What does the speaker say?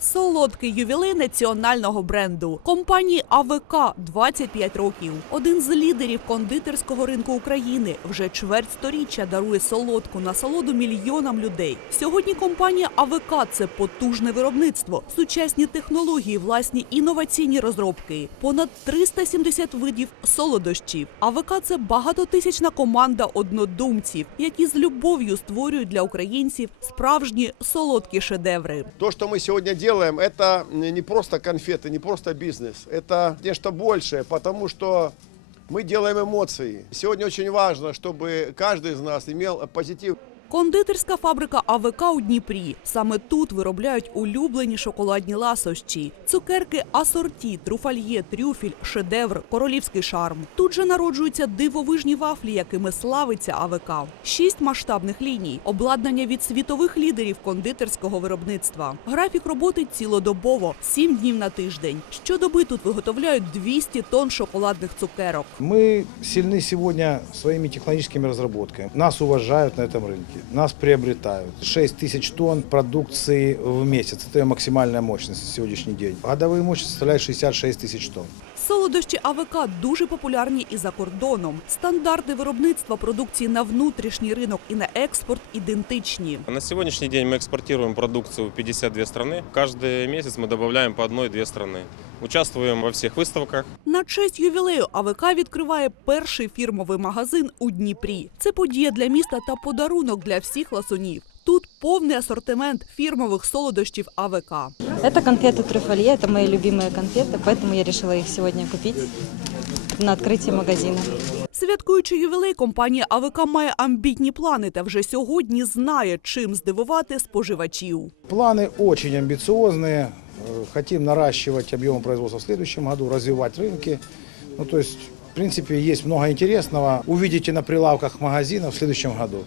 Солодкий ювілей національного бренду компанії АВК 25 років. Один з лідерів кондитерського ринку України вже чверть сторіччя дарує солодку насолоду мільйонам людей. Сьогодні компанія АВК це потужне виробництво, сучасні технології, власні інноваційні розробки, понад 370 видів солодощів. АВК це багатотисячна команда однодумців, які з любов'ю створюють для українців справжні солодкі шедеври. То, что мы сегодня делаем, это не просто конфеты, не просто бизнес. Это нечто большее, потому что мы делаем эмоции. Сегодня очень важно, чтобы каждый из нас имел позитив. Кондитерська фабрика АВК у Дніпрі. Саме тут виробляють улюблені шоколадні ласощі, цукерки асорті, труфальє, трюфіль, шедевр, королівський шарм. Тут же народжуються дивовижні вафлі, якими славиться АВК. Шість масштабних ліній, обладнання від світових лідерів кондитерського виробництва. Графік роботи цілодобово, сім днів на тиждень. Щодоби тут виготовляють 200 тонн шоколадних цукерок. Мы сильны сегодня своими технологическими разработками. Нас уважают на этом рынке, нас приобретают. 6 тысяч тонн продукции в месяц. Это ее максимальная мощность на сегодняшний день. Годовые мощности составляют 66 тысяч тонн. Солодощі АВК дуже популярні і за кордоном. Стандарти виробництва продукції на внутрішній ринок і на експорт ідентичні. На сегодняшний день мы экспортируем продукцию в 52 страны. Каждый месяц мы добавляем по одной-две страны. Участвуем во всех выставках. На честь ювілею АВК відкриває перший фірмовий магазин у Дніпрі. Це подія для міста та подарунок для всіх ласунів. Тут повний асортимент фірмових солодощів АВК. Это конфеты трюфалье, это мои любимые конфеты, поэтому я решила их сегодня купить на открытии магазина. Святкуючи ювілей, компанія АВК має амбітні плани та вже сьогодні знає, чим здивувати споживачів. Планы очень амбициозные. Э, Хотим наращивать объемы производства в следующем году, развивать рынки. Ну, то есть, в принципе, есть много интересного. Увидите на прилавках магазинов в следующем году.